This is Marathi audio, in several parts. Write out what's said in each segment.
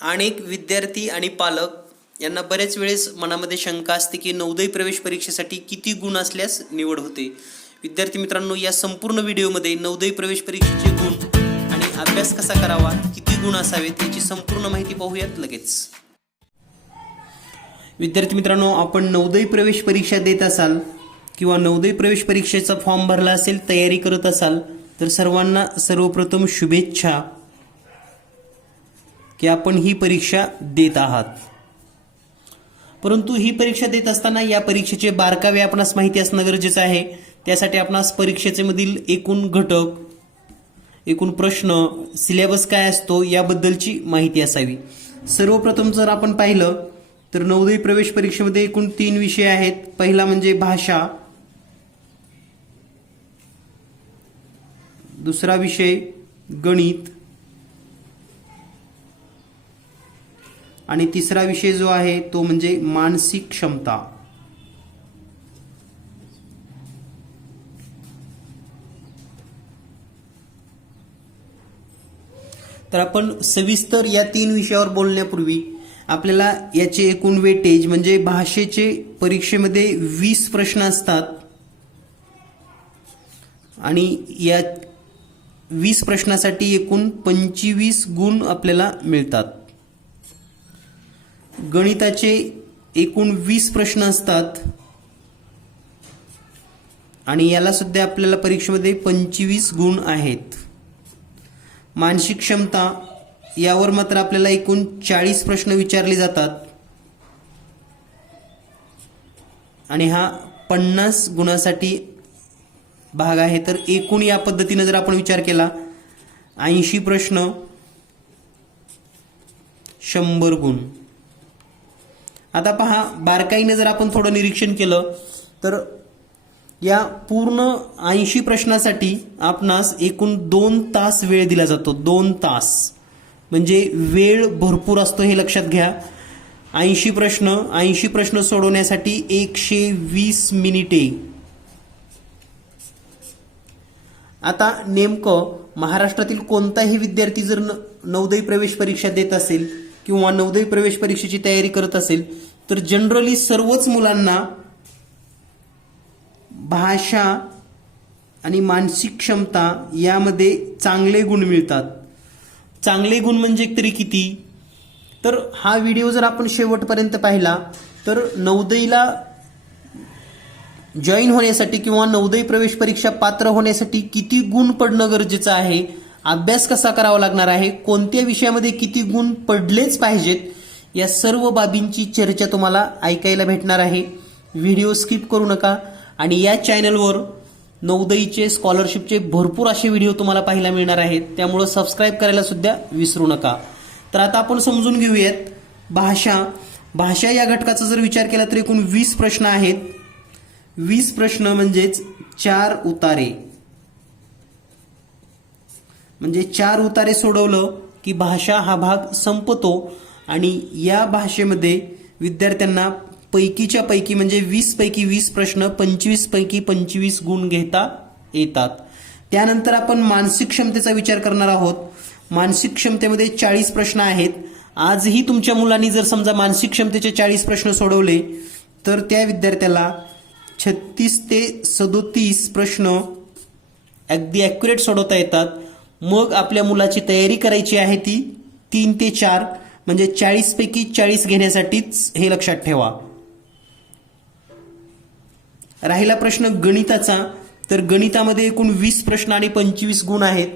अनेक विद्यार्थी आणि पालक यांना बरेच वेळेस मनामध्ये शंका असते की नवोदय प्रवेश परीक्षेसाठी किती गुण असल्यास निवड होते. विद्यार्थी मित्रांनो, या संपूर्ण व्हिडिओमध्ये नवोदय प्रवेश परीक्षेचे गुण आणि अभ्यास कसा करावा, किती गुण असावेत याची संपूर्ण माहिती पाहूयात लगेच. विद्यार्थी मित्रांनो, आपण नवोदय प्रवेश परीक्षा देत असाल किंवा नवोदय प्रवेश परीक्षेचा फॉर्म भरला असेल, तयारी करत असाल तर सर्वांना सर्वप्रथम शुभेच्छा की आपण ही परीक्षा देत आहात. परंतु ही परीक्षा देत असताना या परीक्षेचे बारकावे आपणास माहिती असणं गरजेचं आहे. त्यासाठी आपणास परीक्षेचे मधील एकूण घटक, एकूण प्रश्न, सिलेबस काय असतो याबद्दलची माहिती असावी. सर्वप्रथम जर आपण पाहिलं तर नवोदय प्रवेश परीक्षेमध्ये एकूण 3 विषय आहेत. पहिला म्हणजे भाषा, दुसरा विषय गणित आणि तिसरा विषय जो आहे तो म्हणजे मानसिक क्षमता. तर आपण सविस्तर या 3 विषयावर बोलण्यापूर्वी आपल्याला याचे एकूण वेटेज म्हणजे भाषेचे परीक्षेमध्ये 20 प्रश्न असतात आणि या 20 प्रश्नासाठी एकूण 25 गुण आपल्याला मिळतात. गणिताचे एकूण 20 प्रश्न असतात आणि याला सुद्धा आपल्याला परीक्षेमध्ये 25 गुण आहेत. मानसिक क्षमता यावर मात्र आपल्याला एकूण 40 प्रश्न विचारले जातात आणि हा 50 गुणासाठी भाग आहे. तर एकूण या पद्धतीने जर आपण विचार केला 80 प्रश्न 100 गुण. आता पहा, बारकाईने जर आपण थोडं निरीक्षण केलं तर या पूर्ण 80 प्रश्नासाठी आपणास एकूण 2 तास वेळ दिला जातो. 2 तास म्हणजे वेळ भरपूर असतो हे लक्षात घ्या. 80 प्रश्न सोडवण्यासाठी 120 मिनिटे. आता नेमकं महाराष्ट्रातील कोणताही विद्यार्थी जर नवोदय प्रवेश परीक्षा देत असेल किंवा नवोदय प्रवेश परीक्षेची तयारी करत असेल तर जनरली सर्वच मुलांना भाषा आणि मानसिक क्षमता यामध्ये चांगले गुण मिळतात. चांगले गुण म्हणजे तरी किती? तर हा व्हिडिओ जर आपण शेवटपर्यंत पाहिला तर नवोदयला जॉईन होण्यासाठी किंवा नवोदय प्रवेश परीक्षा पात्र होण्यासाठी किती गुण पडणं गरजेचं आहे, अभ्यास कसा करावा लागणार आहे, कोणत्या विषयामध्ये किती गुण पडलेच पाहिजेत, या सर्व बाबींची चर्चा तुम्हाला ऐकायला भेटणार आहे. व्हिडिओ स्किप करू नका आणि या चॅनलवर नवोदयचे स्कॉलरशिपचे भरपूर असे व्हिडिओ तुम्हाला पाहायला मिळणार आहेत, त्यामुळे सबस्क्राईब करायला सुद्धा विसरू नका. तर आता आपण समजून घेऊयात भाषा या घटकाचा जर विचार केला तर एकूण 20 प्रश्न आहेत. 20 प्रश्न म्हणजेच 4 उतारे. म्हणजे 4 उतारे सोडवलं की भाषा हा भाग संपतो आणि या भाषेमध्ये विद्यार्थ्यांना पैकीच्या पैकी म्हणजे 20 पैकी 20 प्रश्न 25 पैकी 25 गुण घेता येतात. त्यानंतर आपण मानसिक क्षमतेचा विचार करणार आहोत. मानसिक क्षमतेमध्ये 40 प्रश्न आहेत. आजही तुमच्या मुलांनी जर समजा मानसिक क्षमतेचे 40 प्रश्न सोडवले तर त्या विद्यार्थ्याला 36 ते 37 प्रश्न अगदी ॲक्युरेट सोडवता येतात. मग आपल्या मुलाची तयारी करायची आहे ती 3 ते 4 म्हणजे 40 पैकी 40 घेण्यासाठीच, हे लक्षात ठेवा. राहिला प्रश्न गणिताचा, तर गणितामध्ये एकूण 20 प्रश्न आणि 25 गुण आहेत.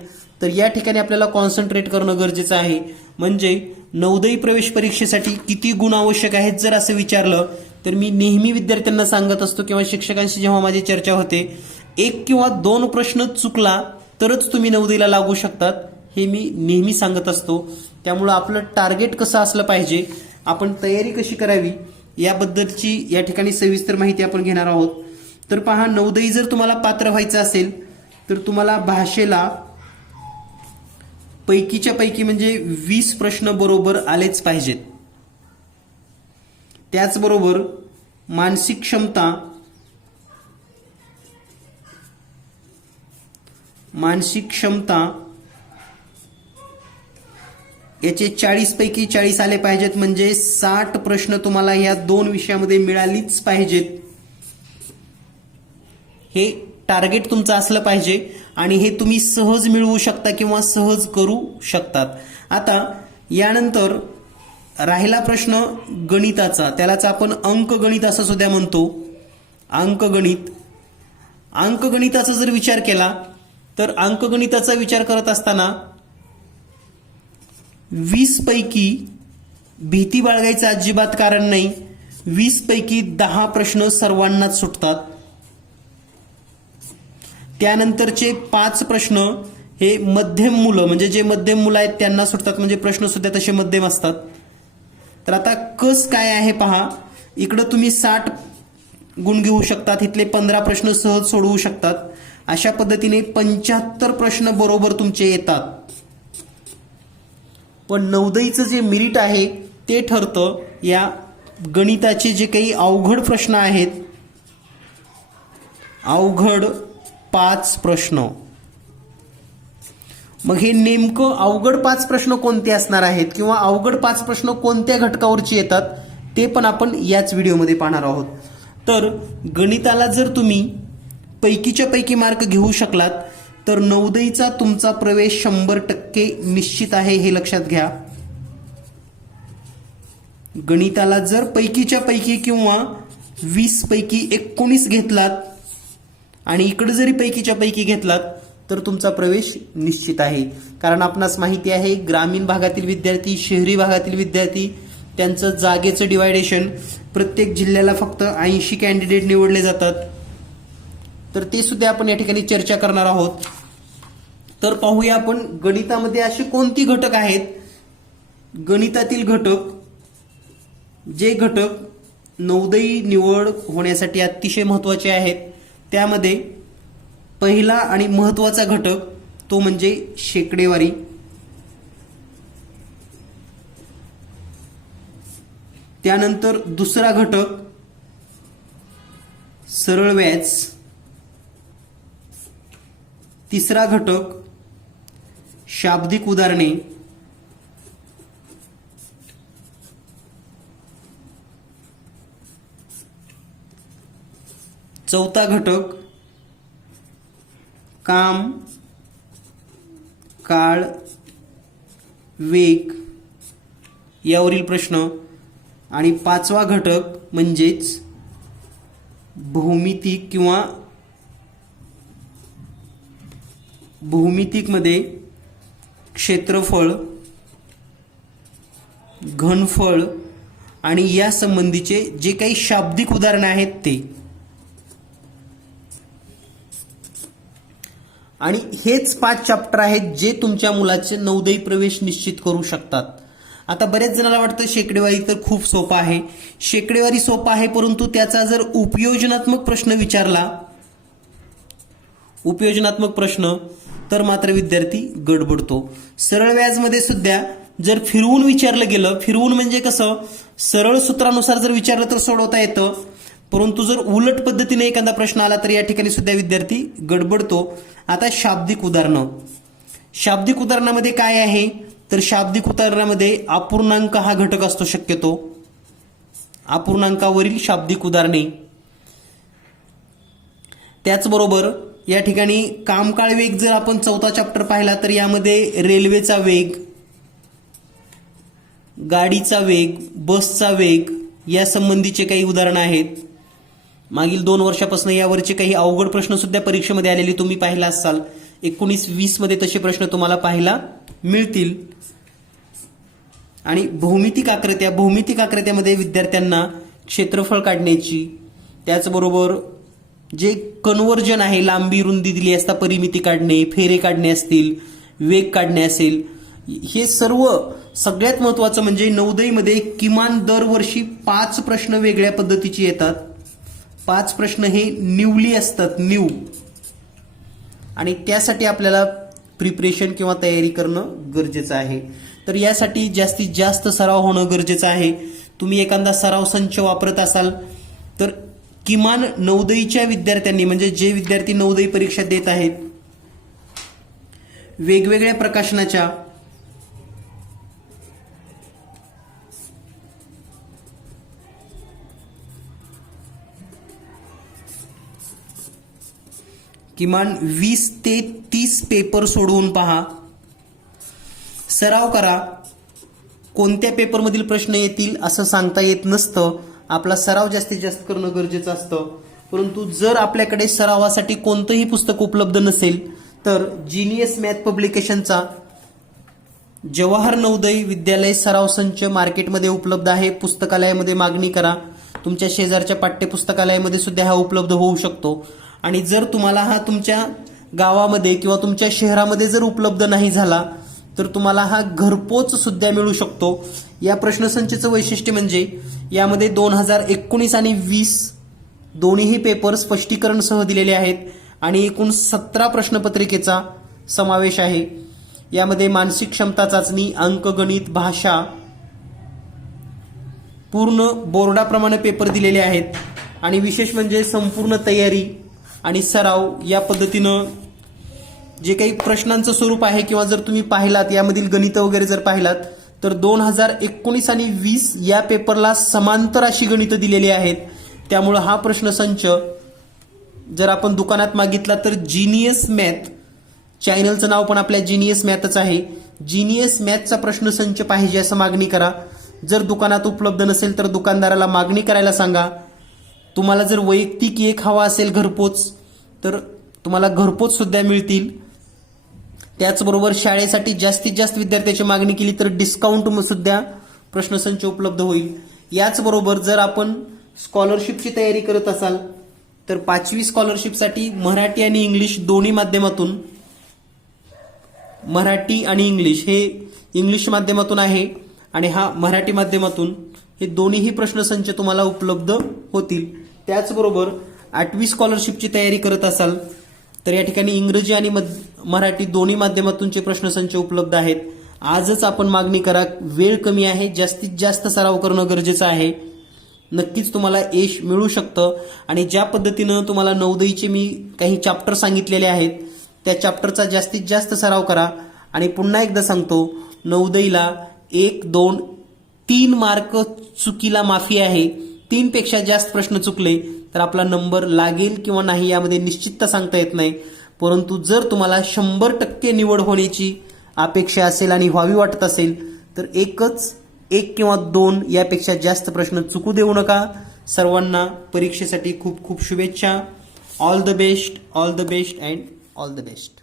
तर या ठिकाणी आपल्याला कॉन्सन्ट्रेट करणं गरजेचं आहे. म्हणजे नवोदय प्रवेश परीक्षेसाठी किती गुण आवश्यक आहेत जर असं विचारलं तर मी नेहमी विद्यार्थ्यांना सांगत असतो किंवा शिक्षकांशी जेव्हा माझी चर्चा होते, 1 किंवा 2 प्रश्न चुकला तरच तुम्ही नवोदयला लागू शकतात, हे मी नेहमी सांगत असतो. त्यामुळं आपलं टार्गेट कसं असलं पाहिजे, आपण तयारी कशी करावी याबद्दलची या ठिकाणी सविस्तर माहिती आपण घेणार आहोत. तर पहा, नवोदय जर तुम्हाला पात्र व्हायचं असेल तर तुम्हाला भाषेला पैकीच्या पैकी म्हणजे 20 प्रश्न बरोबर आलेच पाहिजेत. त्याचबरोबर मानसिक क्षमता याचे 40 पैकी 40 आले पाहिजेत, म्हणजे 60 प्रश्न तुम्हाला या 2 विषयामध्ये मिळालीच पाहिजेत. हे टार्गेट तुमचं असलं पाहिजे आणि हे तुम्ही सहज मिळवू शकता किंवा सहज करू शकतात. आता यानंतर राहिला प्रश्न गणिताचा, त्यालाच आपण अंकगणित असं सुद्धा म्हणतो. अंकगणिताचा जर विचार केला तर अंकगणिताचा विचार करत असताना 20 पैकी भीती बाळगायचं अजिबात कारण नाही. 20 पैकी 10 प्रश्न सर्वांनाच सुटतात. त्यानंतरचे 5 प्रश्न हे मध्यम मुलं, म्हणजे जे मध्यम मुलं आहेत त्यांना सुटतात, म्हणजे प्रश्न सुद्धा तसे मध्यम असतात. तर आता कस काय आहे पहा. इकडं तुम्ही 60 गुण घेऊ शकतात, इथले 15 प्रश्न सहज सोडवू शकतात. अशा पद्धतीने 75 प्रश्न बरोबर तुमचे येतात. पण नवोदयचं जे मेरिट आहे ते ठरतं या गणिताचे जे काही अवघड प्रश्न आहेत, अवघड 5 प्रश्न. मग हे नेमकं अवघड 5 प्रश्न कोणते असणार आहेत किंवा अवघड 5 प्रश्न कोणत्या घटकावरची येतात ते पण आपण याच व्हिडिओमध्ये पाहणार आहोत. तर गणिताला जर तुम्ही पैकीच्या पैकी मार्क घेऊ शकलात तर नवोदयचा तुमचा प्रवेश 100% निश्चित आहे, हे लक्षात घ्या. गणिताला जर पैकीच्या पैकी किंवा 20 पैकी 19 घेतलात आणि इकडे जरी पैकीच्या पैकी घेतलात तर तुमचा प्रवेश निश्चित आहे. कारण आपणास माहिती आहे ग्रामीण भागातील विद्यार्थी, शहरी भागातील विद्यार्थी, त्यांचं जागेचं डिवायडेशन, प्रत्येक जिल्ह्याला फक्त 80 कॅन्डिडेट निवडले जातात. तर ते सुद्धा आपण या ठिकाणी चर्चा करणार आहोत. तर पाहूया आपण गणितामध्ये असे कोणती घटक आहेत, गणितातील घटक, जे घटक नवोदयी निवड होण्यासाठी अतिशय महत्त्वाचे आहेत. त्यामध्ये पहिला आणि महत्त्वाचा घटक तो म्हणजे शेकडेवारी. त्यानंतर दुसरा घटक सरळ व्याज. तिसरा घटक शाब्दिक उदाहरणे. चौथा घटक काम, काळ, वेग यावरील प्रश्न. आणि 5वा घटक म्हणजेच भौमितिक किंवा भौमितिकमध्ये क्षेत्रफळ, घनफळ आणि या संबंधीचे जे काही शाब्दिक उदाहरणे आहेत ते. आणि हेच 5 चॅप्टर आहेत जे तुमच्या मुलाचे नवोदयी प्रवेश निश्चित करू शकतात. आता बरेच जणांना वाटतं शेकडेवारी तर खूप सोपा आहे. शेकडेवारी सोपा आहे, परंतु त्याचा जर उपयोजनात्मक प्रश्न विचारला, उपयोजनात्मक प्रश्न, तर मात्र विद्यार्थी गडबडतो. सरळ व्याजमध्ये सुद्धा जर फिरवून विचारलं गेलं, फिरवून म्हणजे कसं, सरळ सूत्रानुसार जर विचारलं तर सोडवता येतं, परंतु जर उलट पद्धतीने एखादा प्रश्न आला तर या ठिकाणी सुद्धा विद्यार्थी गडबडतो. आता शाब्दिक उदाहरणं. शाब्दिक उदाहरणामध्ये काय आहे तर शाब्दिक उदाहरणामध्ये अपूर्णांक हा घटक असतो शक्यतो. अपूर्णांकावरील शाब्दिक उदाहरणे. त्याचबरोबर या ठिकाणी कामकाळ वेग जर आपण 4था चॅप्टर पाहिला तर यामध्ये रेल्वेचा वेग, गाडीचा वेग, बसचा वेग या संबंधीचे काही उदाहरणं आहेत. मागील 2 वर्षापासून यावरचे काही अवघड प्रश्न सुद्धा परीक्षेमध्ये आलेले तुम्ही पाहिला असाल. 19-20 मध्ये तसे प्रश्न तुम्हाला पाहायला मिळतील. आणि भौमितिक आकृत्यामध्ये विद्यार्थ्यांना क्षेत्रफळ काढण्याची, त्याचबरोबर जे कन्वर्जन आहे, लांबी रुंदी दिली असता परिमिती काढणे, फेरे काढणे असतील, वेग काढणे असेल, हे सर्व सगळ्यात महत्त्वाचं म्हणजे नवोदयीमध्ये किमान दरवर्षी 5 प्रश्न वेगळ्या पद्धतीचे येतात. 5 प्रश्न हे न्यूली असतात, न्यू. आणि त्यासाठी आपल्याला प्रिपरेशन किंवा तयारी करणं गरजेचं आहे. तर यासाठी जास्तीत जास्त सराव होणं गरजेचं आहे. तुम्ही एखादा सराव संच वापरत असाल तर किमान नवोदयीच्या विद्यार्थ्यांनी, म्हणजे जे विद्यार्थी नवोदयी परीक्षा देत आहेत, वेगवेगळ्या प्रकाशनाच्या किमान 20 ते 30 पेपर सोडवून पहा, सराव करा. कोणत्या पेपरमधील प्रश्न येतील असं सांगता येत नसतं. आपला सराव जास्तीत जास्त करणं गरजेचं असतं. परंतु जर आपल्याकडे सरावासाठी कोणतंही पुस्तक उपलब्ध नसेल तर जीनियस मॅथ पब्लिकेशनचा जवाहर नवोदय विद्यालय सराव संच मार्केटमध्ये उपलब्ध आहे. पुस्तकालयामध्ये मागणी करा. तुमच्या शेजारच्या पाठ्यपुस्तकालयामध्ये सुद्धा हा उपलब्ध होऊ शकतो. आणि जर तुम्हाला हा तुमच्या गावामध्ये किंवा तुमच्या शहरामध्ये जर उपलब्ध नाही झाला तर तुम्हाला हा घरपोच सुद्धा मिळू शकतो. या प्रश्नसंचचं वैशिष्ट्य म्हणजे यामध्ये 2019 आणि 20 दोन्हीही पेपर स्पष्टीकरणसह दिलेले आहेत आणि एकूण 17 प्रश्नपत्रिकेचा समावेश आहे. यामध्ये मानसिक क्षमता चाचणी, अंकगणित, भाषा पूर्ण बोर्डाप्रमाणे पेपर दिलेले आहेत. आणि विशेष म्हणजे संपूर्ण तयारी आणि सराव या पद्धतीनं जे काही प्रश्नांचं स्वरूप आहे किंवा जर तुम्ही पाहिलात यामधील गणित वगैरे जर पाहिलात तर 2019 आणि 20 या पेपरला समांतर अशी गणितं दिलेली आहेत. त्यामुळे हा प्रश्नसंच जर आपण दुकानात मागितला तर जीनियस मॅथ, चॅनलचं नाव पण आपल्या जीनियस मॅथच आहे, जीनियस मॅथचा प्रश्नसंच पाहिजे असं मागणी करा. जर दुकानात उपलब्ध नसेल तर दुकानदाराला मागणी करायला सांगा. तुम्हाला जर वैयक्तिक एक हवा असेल घरपोच तर तुम्हाला घरपोच सुद्धा मिळतील. त्याचबरोबर शाळेसाठी जास्तीत जास्त विद्यार्थ्याची मागणी केली तर डिस्काउंट सुद्धा प्रश्नसंच उपलब्ध होईल. याचबरोबर जर आपण स्कॉलरशिपची तयारी करत असाल तर 5वी स्कॉलरशिपसाठी मराठी आणि इंग्लिश दोन्ही माध्यमातून, मराठी आणि इंग्लिश हे इंग्लिश माध्यमातून आहे आणि हा मराठी माध्यमातून, हे दोन्हीही प्रश्नसंच तुम्हाला उपलब्ध होतील. त्याचबरोबर 8वी स्कॉलरशिपची तयारी करत असाल तर या ठिकाणी इंग्रजी आणि मराठी दोन्ही माध्यमातूनचे प्रश्नसंच उपलब्ध आहेत. आजच आपण मागणी करा. वेळ कमी आहे, जास्तीत जास्त सराव करणं गरजेचं आहे. नक्कीच तुम्हाला यश मिळू शकतं. आणि ज्या पद्धतीनं तुम्हाला नवोदयचे मी काही चॅप्टर सांगितलेले आहेत त्या चॅप्टरचा जास्तीत जास्त सराव करा. आणि पुन्हा एकदा सांगतो, नवोदयला 1, 2, 3 मार्क चुकीला माफी आहे. 3 पेक्षा जास्त प्रश्न चुकले तर आपला नंबर लागेल किंवा नाही यामध्ये निश्चितता सांगता येत नाही. परंतु जर तुम्हाला 100% निवड होण्याची अपेक्षा असेल आणि व्हावी वाटत असेल तर 1 किंवा 2 यापेक्षा जास्त प्रश्न चुकू देऊ नका. सर्वांना परीक्षेसाठी खूप खूप शुभेच्छा. All the best, all the best and all the best.